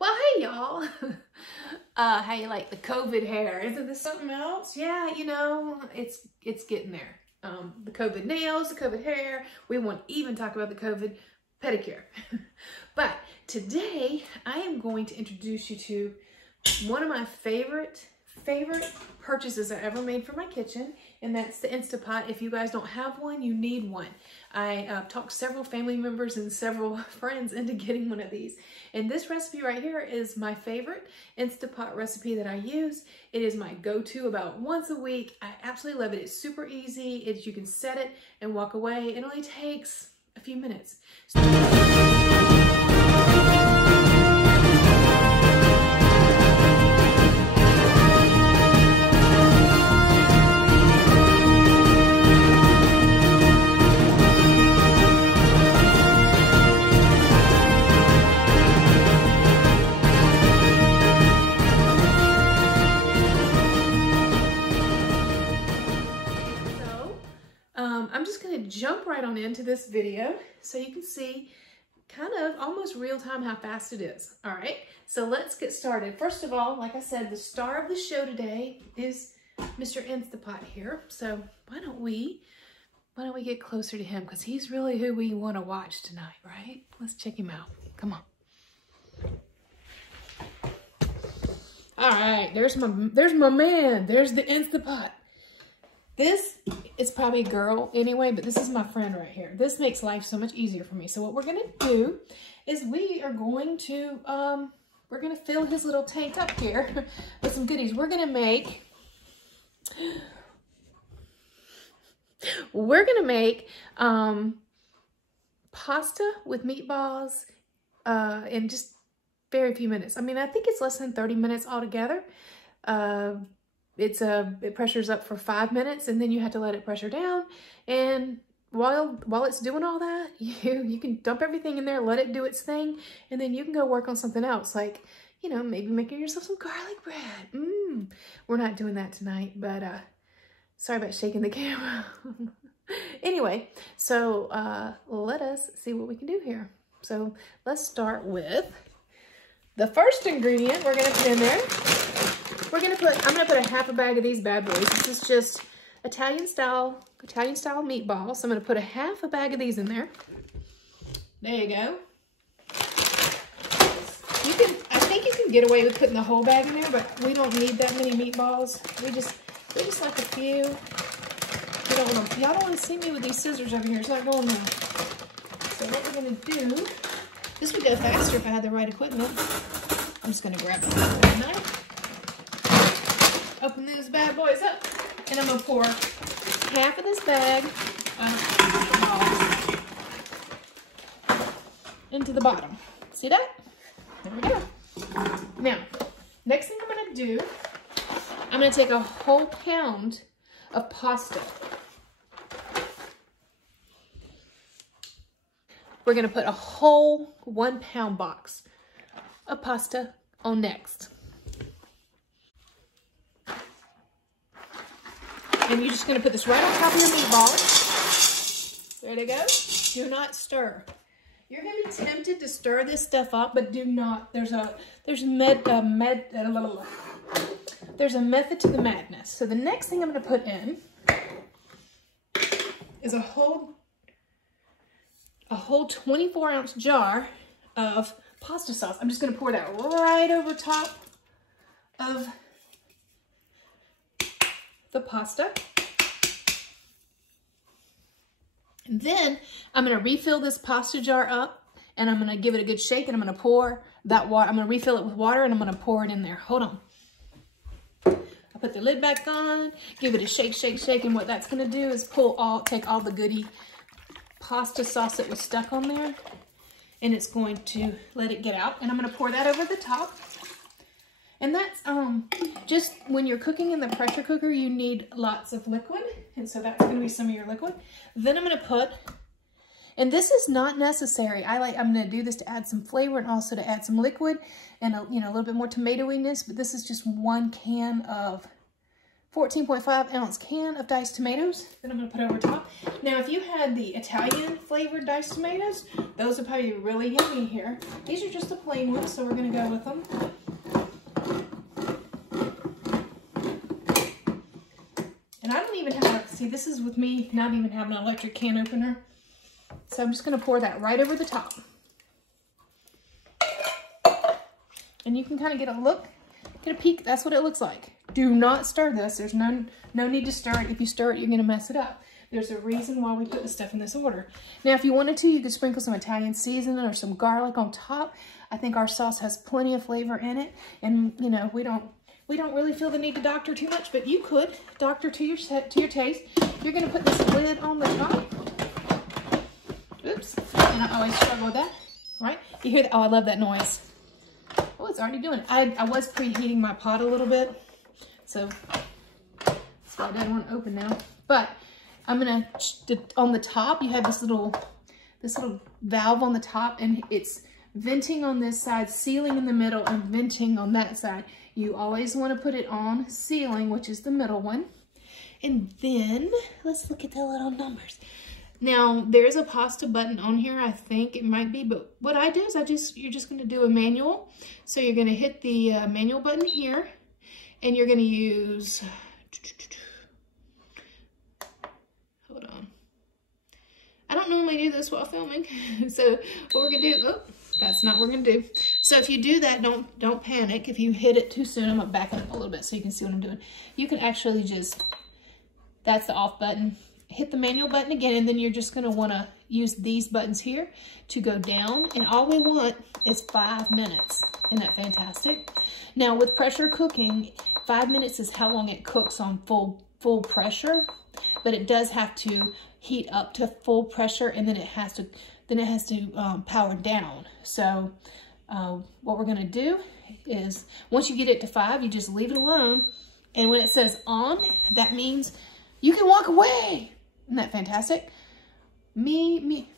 Well, hey y'all. How you like the COVID hair? Isn't this something else? Yeah, you know, it's getting there. The COVID nails, the COVID hair. We won't even talk about the COVID pedicure. But today I am going to introduce you to one of my favorite purchases I ever made for my kitchen, and that's the Instapot. If you guys don't have one, you need one. I talked several family members and several friends into getting one of these. And this recipe right here is my favorite Instapot recipe that I use. It is my go-to about once a week. I absolutely love it. It's super easy. You can set it and walk away. It only takes a few minutes. I'm just going to jump right on into this video so you can see kind of almost real time how fast it is. All right, so let's get started. First of all, like I said, the star of the show today is Mr. Instapot here. So why don't we get closer to him, because he's really who we want to watch tonight, right? Let's check him out. Come on. All right, there's my man. There's the Instapot. This is probably a girl anyway, but this is my friend right here. This makes life so much easier for me. So what we're going to do is we are going to, we're going to fill his little tank up here with some goodies. We're going to make pasta with meatballs in just very few minutes. I mean, I think it's less than 30 minutes altogether. It pressures up for 5 minutes, and then you have to let it pressure down. And while it's doing all that, you can dump everything in there, let it do its thing, and then you can go work on something else, like, you know, maybe making yourself some garlic bread. We're not doing that tonight, but sorry about shaking the camera. Anyway, so let us see what we can do here. So let's start with the first ingredient we're gonna put in there. I'm gonna put a half a bag of these bad boys. This is just Italian style meatballs. So I'm gonna put a half a bag of these in there. There you go. I think you can get away with putting the whole bag in there, but we don't need that many meatballs. We just like a few. Y'all don't want to see me with these scissors over here. It's not going well. So what we're gonna do, this would go faster if I had the right equipment. I'm just gonna grab a knife. Open these bad boys up, and I'm gonna pour half of this bag into the bottom. See that? There we go. Now, next thing I'm gonna do, I'm gonna take a whole pound of pasta. We're gonna put a whole 1 pound box of pasta on next. And you're just going to put this right on top of your meatballs. There they go. Do not stir. You're going to be tempted to stir this stuff up, but do not. There's a method to the madness. So the next thing I'm going to put in is a whole 24-ounce jar of pasta sauce. I'm just going to pour that right over top of the pasta. And then I'm going to refill this pasta jar up, and I'm going to give it a good shake, and I'm going to pour that water. I'm going to refill it with water, and I'm going to pour it in there. Hold on. I put the lid back on, give it a shake, shake, shake, and what that's going to do is take all the goody pasta sauce that was stuck on there, and it's going to let it get out, and I'm going to pour that over the top. And that's just when you're cooking in the pressure cooker, you need lots of liquid. And so that's going to be some of your liquid. Then I'm going to put, and this is not necessary. I'm going to do this to add some flavor and also to add some liquid and a little bit more tomatoiness. But this is just 1 can of 14.5 ounce can of diced tomatoes that I'm gonna put over top. Now, if you had the Italian flavored diced tomatoes, those would probably be really yummy here. These are just the plain ones, so we're gonna go with them. And I don't even have, see, this is with me not even having an electric can opener. So I'm just gonna pour that right over the top. And you can kind of get a look, get a peek. That's what it looks like. Do not stir this. There's no need to stir it. If you stir it, you're gonna mess it up. There's a reason why we put the stuff in this order. Now, if you wanted to, you could sprinkle some Italian seasoning or some garlic on top. I think our sauce has plenty of flavor in it. And you know, we don't really feel the need to doctor too much, but you could doctor to your taste. You're gonna put this lid on the top. Oops, and I always struggle with that, right? You hear that? Oh, I love that noise. Oh, it's already doing it. I was preheating my pot a little bit, so that's why I didn't want to open now. But I'm gonna, on the top, you have this little valve on the top, and it's venting on this side, sealing in the middle, and venting on that side. You always want to put it on sealing, which is the middle one. And then let's look at the little numbers. Now, there's a pasta button on here, I think it might be, but what I do is you're just gonna do a manual. So you're gonna hit the manual button here, and you're gonna use, hold on. I don't normally do this while filming. So what we're gonna do, oh, that's not what we're gonna do. So if you do that, don't panic. If you hit it too soon, I'm gonna back it up a little bit so you can see what I'm doing. You can actually just, that's the off button. Hit the manual button again, and then you're just gonna wanna use these buttons here to go down, and all we want is 5 minutes. Isn't that fantastic? Now with pressure cooking, 5 minutes is how long it cooks on full pressure, but it does have to heat up to full pressure, and then it has to power down. So what we're gonna do is, once you get it to 5, you just leave it alone, and when it says on, that means you can walk away. Isn't that fantastic? Me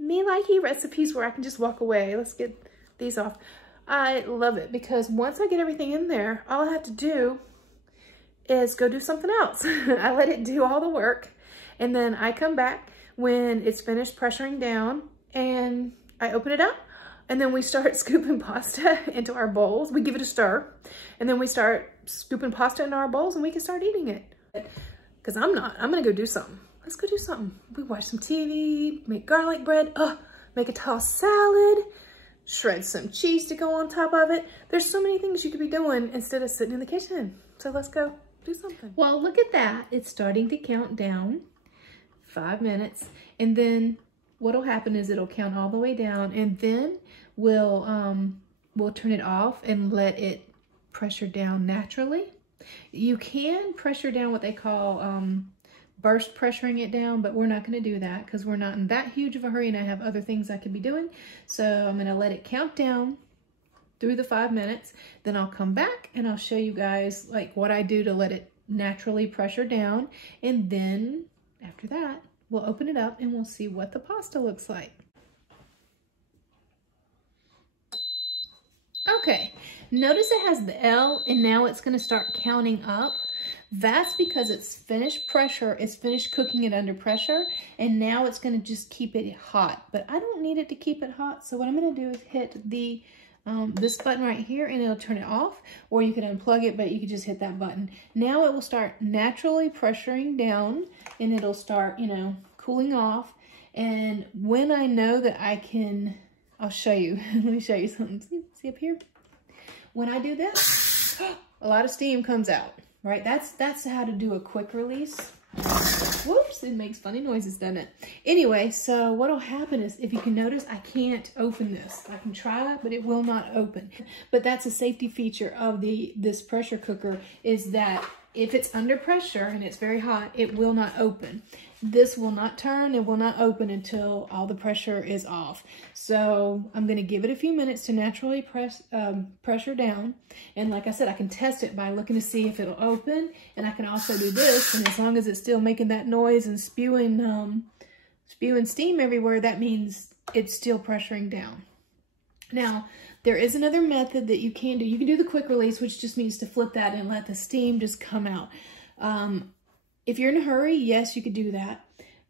likey recipes where I can just walk away. Let's get these off. I love it because once I get everything in there, all I have to do is go do something else. I let it do all the work, and then I come back when it's finished pressuring down, and I open it up, and then we start scooping pasta into our bowls. We give it a stir, and then we start scooping pasta into our bowls, and we can start eating it. Because I'm gonna go do something. Let's go do something. We watch some TV, make garlic bread, make a tossed salad, shred some cheese to go on top of it. There's so many things you could be doing instead of sitting in the kitchen. So let's go do something. Well, look at that. It's starting to count down. 5 minutes. And then what'll happen is it'll count all the way down, and then we'll turn it off and let it pressure down naturally. You can pressure down what they call burst pressuring it down, but we're not going to do that because we're not in that huge of a hurry, and I have other things I could be doing. So I'm going to let it count down through the 5 minutes. Then I'll come back and I'll show you guys like what I do to let it naturally pressure down. And then after that, we'll open it up and we'll see what the pasta looks like. Okay, notice it has the L, and now it's going to start counting up. That's because it's finished pressure, it's finished cooking it under pressure, and now it's going to just keep it hot. But I don't need it to keep it hot, so what I'm going to do is hit the this button right here, and it'll turn it off, or you can unplug it, but you can just hit that button. Now it will start naturally pressuring down, and it'll start, you know, cooling off. And when I know that I can, I'll show you. Let me show you something. See up here? When I do this, a lot of steam comes out, right? That's how to do a quick release. Whoops, it makes funny noises, doesn't it? Anyway, so what'll happen is, if you can notice, I can't open this. I can try, but it will not open. But that's a safety feature of this pressure cooker, is that if it's under pressure and it's very hot, it will not open. This will not turn, it will not open until all the pressure is off. So I'm going to give it a few minutes to naturally pressure down. And like I said, I can test it by looking to see if it'll open. And I can also do this, and as long as it's still making that noise and spewing steam everywhere, that means it's still pressuring down. Now, there is another method that you can do. You can do the quick release, which just means to flip that and let the steam just come out. If you're in a hurry, yes, you could do that,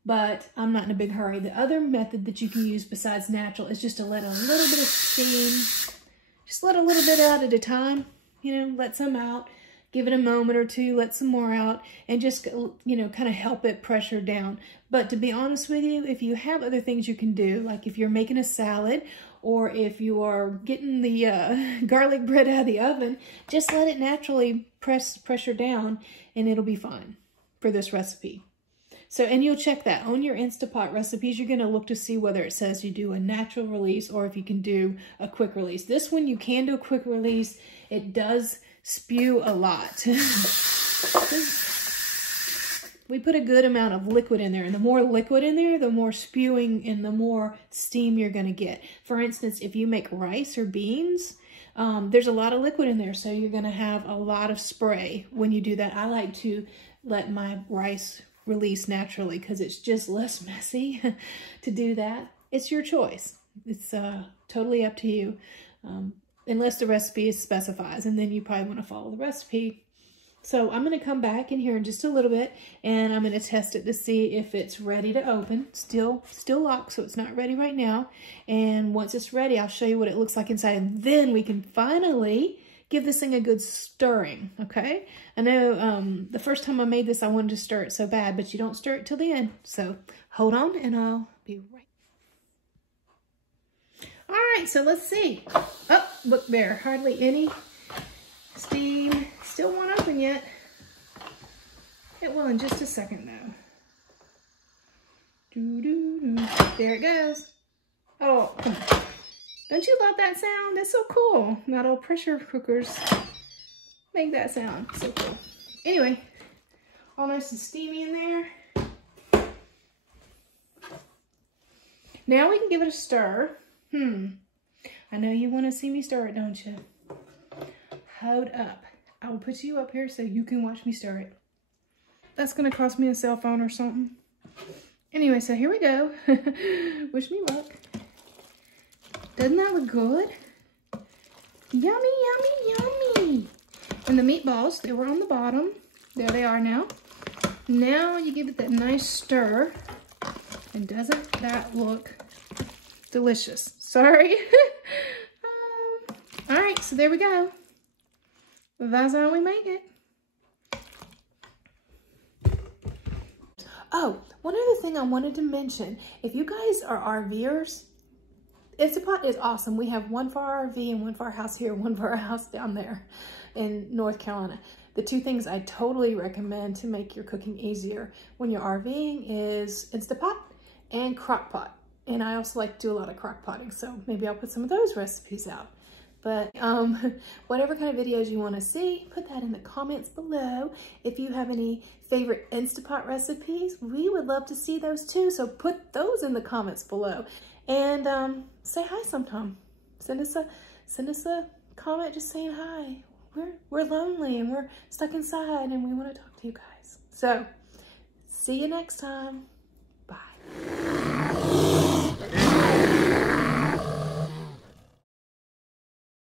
but I'm not in a big hurry. The other method that you can use besides natural is just to let a little bit of steam, just let a little bit out at a time, you know, let some out, give it a moment or two, let some more out, and just, you know, kind of help it pressure down. But to be honest with you, if you have other things you can do, like if you're making a salad, or if you are getting the garlic bread out of the oven, just let it naturally pressure down and it'll be fine for this recipe. So, and you'll check that on your Instapot recipes. You're going to look to see whether it says you do a natural release or if you can do a quick release. This one, you can do a quick release. It does spew a lot. We put a good amount of liquid in there, and the more liquid in there, the more spewing and the more steam you're going to get. For instance, if you make rice or beans, there's a lot of liquid in there, so you're going to have a lot of spray when you do that. I like to let my rice release naturally because it's just less messy to do that. It's your choice. It's totally up to you, unless the recipe specifies, and then you probably want to follow the recipe. So I'm going to come back in here in just a little bit, and I'm going to test it to see if it's ready to open. Still locked, so it's not ready right now. And once it's ready, I'll show you what it looks like inside, and then we can finally give this thing a good stirring, okay? I know the first time I made this, I wanted to stir it so bad, but you don't stir it till the end. So hold on, and I'll be right. All right, so let's see. Oh, look there, hardly any steam. Still won't open yet. It will in just a second though. There it goes. Oh, come on. Don't you love that sound? That's so cool. Not all pressure cookers make that sound. So cool. Anyway, all nice and steamy in there. Now we can give it a stir. I know you want to see me stir it, don't you? Hold up. I will put you up here so you can watch me stir it. That's going to cost me a cell phone or something. Anyway, so here we go. Wish me luck. Doesn't that look good? Yummy, yummy, yummy. And the meatballs, they were on the bottom. There they are now. Now you give it that nice stir. And doesn't that look delicious? Sorry. All right, so there we go. That's how we make it. Oh, one other thing I wanted to mention. If you guys are RVers, Instapot is awesome. We have one for our RV and one for our house here, one for our house down there in North Carolina. The two things I totally recommend to make your cooking easier when you're RVing is Instapot and Crock-Pot. And I also like to do a lot of crock-potting, so maybe I'll put some of those recipes out. But whatever kind of videos you want to see, put that in the comments below. If you have any favorite Instapot recipes, we would love to see those too. So put those in the comments below. And say hi sometime. Send us a comment just saying hi. We're lonely and we're stuck inside and we want to talk to you guys. So see you next time.